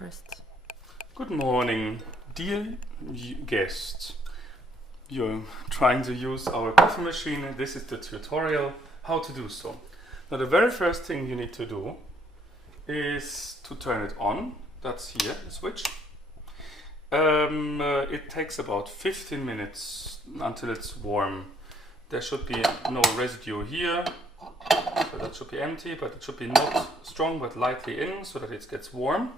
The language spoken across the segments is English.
first. Good morning, dear guests. You're trying to use our coffee machine. This is the tutorial how to do so. Now the very first thing you need to do is to turn it on. That's here, the switch. It takes about 15 minutes until it's warm. There should be no residue here, so that should be empty, but it should be not strong but lightly in so that it gets warm.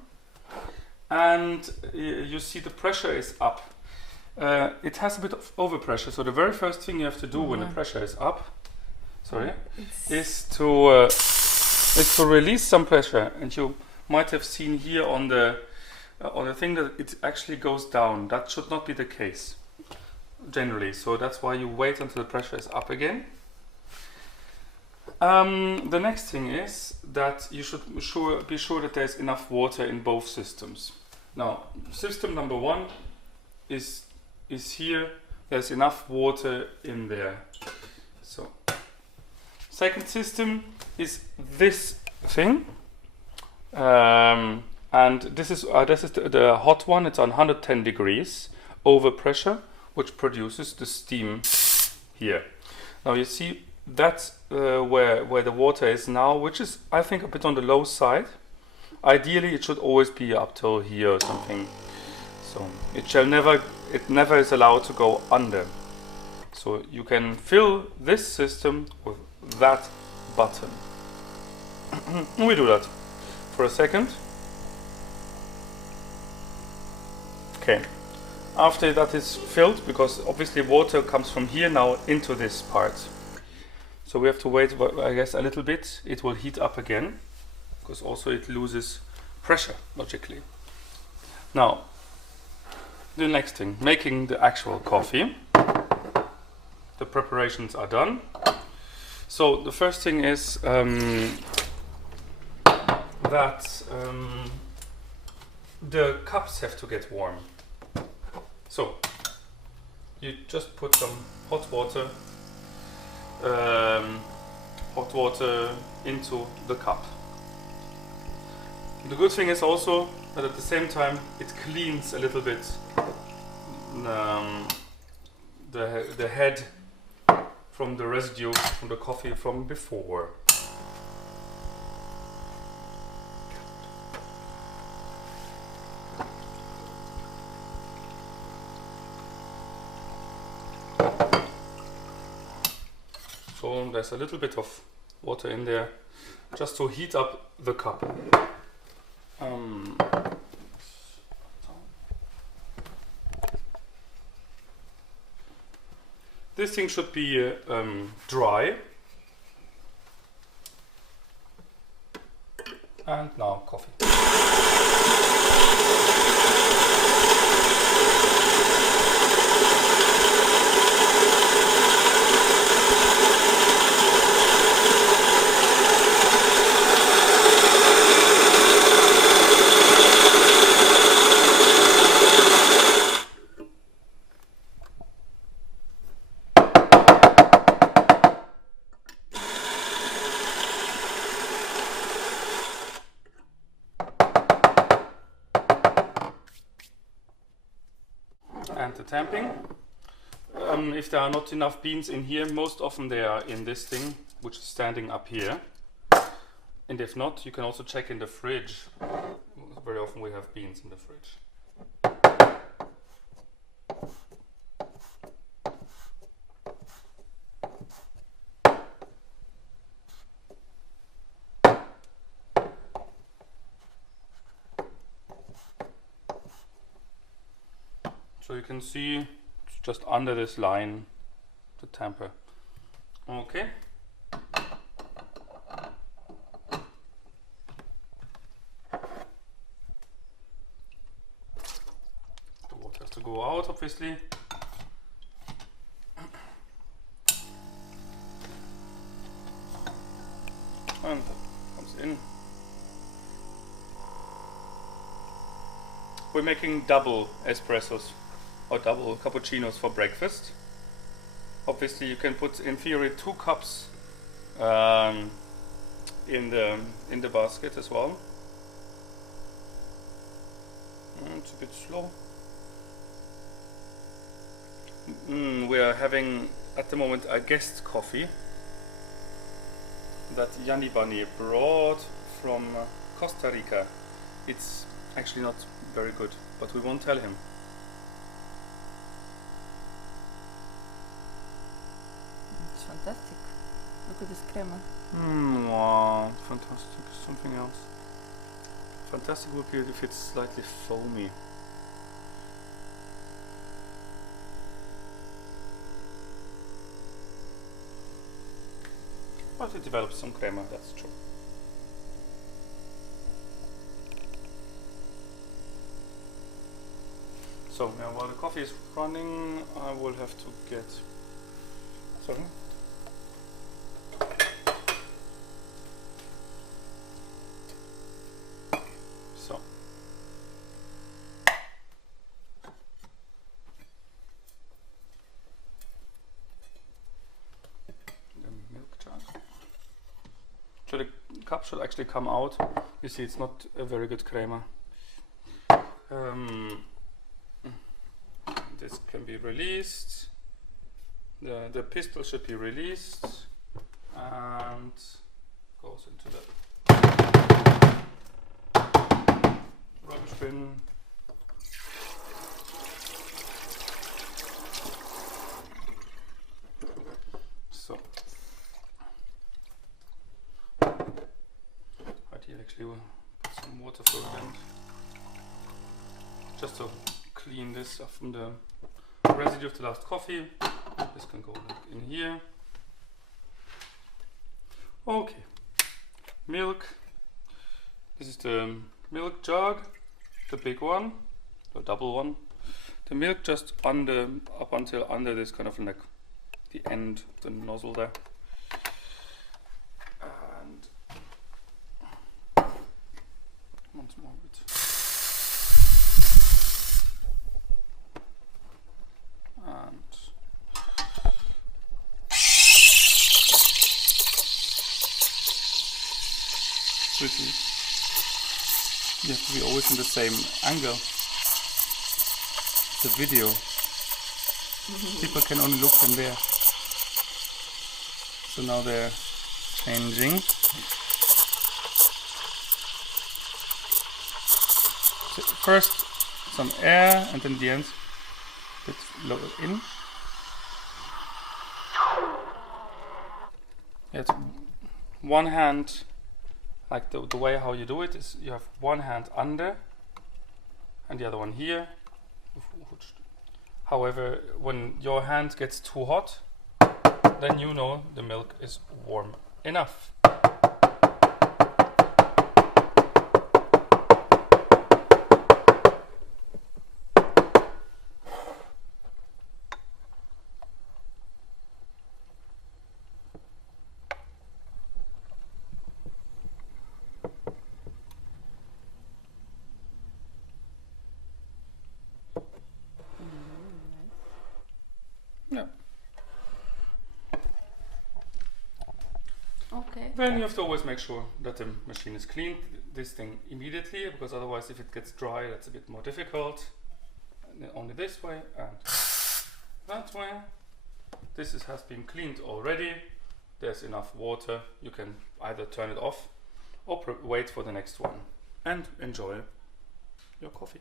And you see the pressure is up. It has a bit of overpressure, so the very first thing you have to do when the pressure is up, is to release some pressure. And you might have seen here on the thing that it actually goes down. That should not be the case generally, so that's why you wait until the pressure is up again. The next thing is that you should be sure that there's enough water in both systems. Now, system number one is here. There's enough water in there. So, second system is this thing, and this is the hot one. It's on 110 degrees over pressure, which produces the steam here. Now you see that's where the water is now, which is, I think, a bit on the low side. Ideally it should always be up till here or something. So it never is allowed to go under. So you can fill this system with that button. We do that for a second. Okay. After that is filled, because obviously water comes from here now into this part. So we have to wait, I guess, a little bit. It will heat up again, because also it loses pressure, logically. Now, the next thing, making the actual coffee. The preparations are done. So the first thing is that the cups have to get warm. So you just put some hot water into the cup. The good thing is also that at the same time it cleans a little bit the head from the residue from the coffee from before. So there's a little bit of water in there just to heat up the cup. This thing should be dry. And now coffee. And the tamping. If there are not enough beans in here, most often they are in this thing, which is standing up here. And if not, you can also check in the fridge. Very often we have beans in the fridge. So you can see it's just under this line, the tamper. Okay. The water has to go out, obviously. And that comes in. We're making double espressos or double cappuccinos for breakfast. Obviously you can put in theory 2 cups in the basket as well. It's a bit slow. We are having at the moment a guest coffee that Yanni Bunny brought from Costa Rica. It's actually not very good, but we won't tell him. It's fantastic. Look at this crema. Wow, fantastic. Something else. Fantastic would be if it's slightly foamy. But it develops some crema, that's true. So now while the coffee is running, I will have to get... Sorry? So. The milk jug. So the cup should actually come out. You see, it's not a very good crema. This can be released. The pistol should be released and goes into the rubbish bin. So, actually we'll put some water for it, just to clean this off from the residue of the last coffee. This can go in here. Okay, milk. This is the milk jug, the big one, the double one. The milk just up until under this kind of like the end, the nozzle there. And once more bit. And you have to be always in the same angle. The video. People can only look from there. So now they're changing. So first some air and then the end bit lower in. It's one hand, like the way how you do it is you have one hand under and the other one here. However, when your hand gets too hot, then you know the milk is warm enough. Yeah. Okay. Then you have to always make sure that the machine is cleaned, this thing immediately, because otherwise if it gets dry that's a bit more difficult. And only this way and that way. This has been cleaned already. There's enough water. You can either turn it off or wait for the next one and enjoy your coffee.